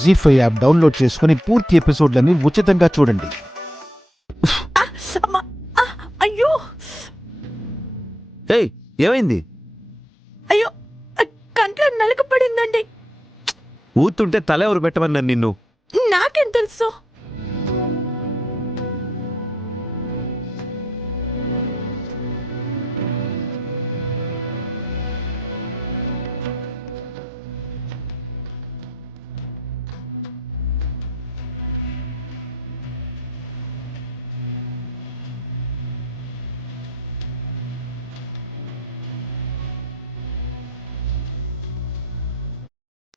జీ5 app download చేసుకుని పూర్తి ఎపిసోడ్లని ఉచితంగా చూడండి. అయ్యో ఏయ్ ఏమైంది? అయ్యో కంట్లో నలుగు పడిందండి. ఊతుంటే తల ఎవరు పెట్టమన్నారు నిన్ను? నాకేం తెలుసు?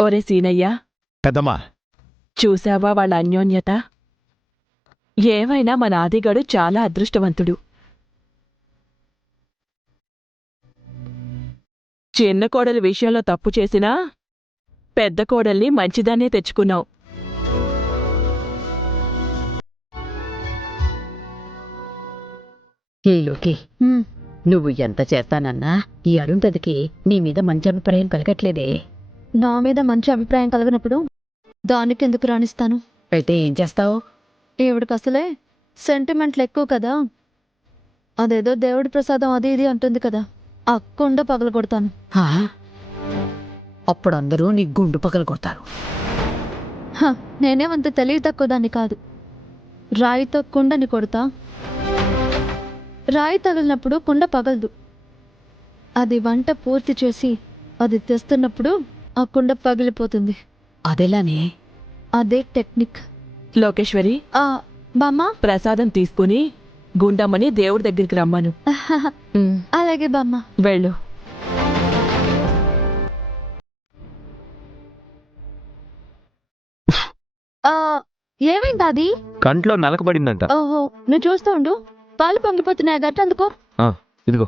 ఒరే సీనయ్య, పెద్దమ్మా, చూశావా వాళ్ళ అన్యోన్యత? ఏమైనా మన ఆదిగాడు చాలా అదృష్టవంతుడు. చిన్న కోడలి విషయంలో తప్పు చేసినా పెద్ద కోడల్ని మంచిదాన్నే తెచ్చుకున్నావు. లోకి నువ్వు ఎంత చేస్తానన్నా ఈ అరుంధతికి నీ మీద మంచి అభిప్రాయం కలగట్లేదే. నా మీద మంచి అభిప్రాయం కలగనప్పుడు దానికి ఎందుకు రాణిస్తాను? అయితే ఏం చేస్తావు? ఈవిడికి అసలే సెంటిమెంట్లు ఎక్కువ కదా. అదేదో దేవుడి ప్రసాదం అది ఇది అంటుంది కదా, ఆ కుండ పగల కొడతాను. అప్పుడు అందరూ నీ గుండు పగలు కొడతారు. నేనేమంత తెలివి తక్కువ దాన్ని కాదు. రాయితో కుండని కొడతా, రాయి తగిలినప్పుడు కుండ పగలదు. అది వంట పూర్తి చేసి అది తెస్తున్నప్పుడు ఆ కుండ పగిలిపోతుంది. అదెలానే? అదే టెక్నిక్. లోకేశ్వరి, బామ్మ, ప్రసాదం తీసుకుని గుండమ్మని దేవుడి దగ్గరికి రమ్మను. అలాగే బామ్మ. వెళ్ళు. ఏమైంది అది? కంట్లో నలకబడిందంట. ఓహో, నువ్వు చూస్తూ ఉండు. పాలు పొంగిపోతున్నాయి గట్ట అందుకో. ఇదిగో.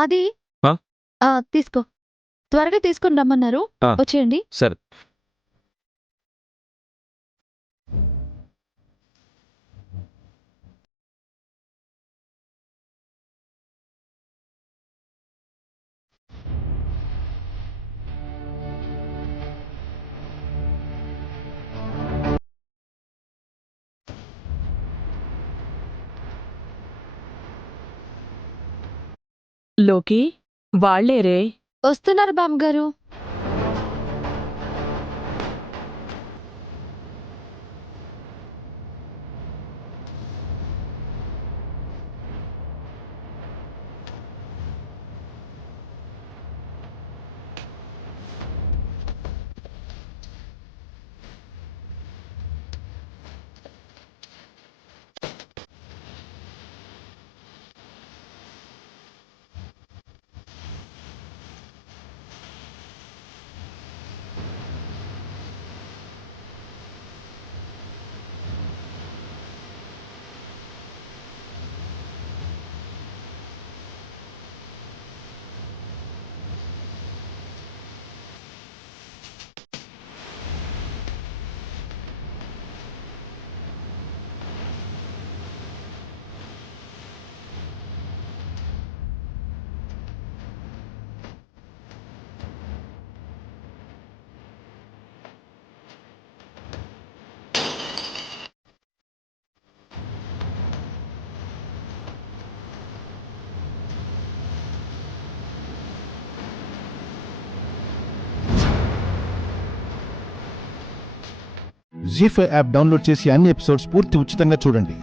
అది తీసుకో, త్వరగా తీసుకుని రమ్మన్నారు. వచ్చేయండి. సరే. లోకి, వాళ్లేరే. వస్తున్నారు బామ్మగారు. జీ5 యాప్ డౌన్లోడ్ చేసి అన్ని ఎపిసోడ్స్ పూర్తి ఉచితంగా చూడండి.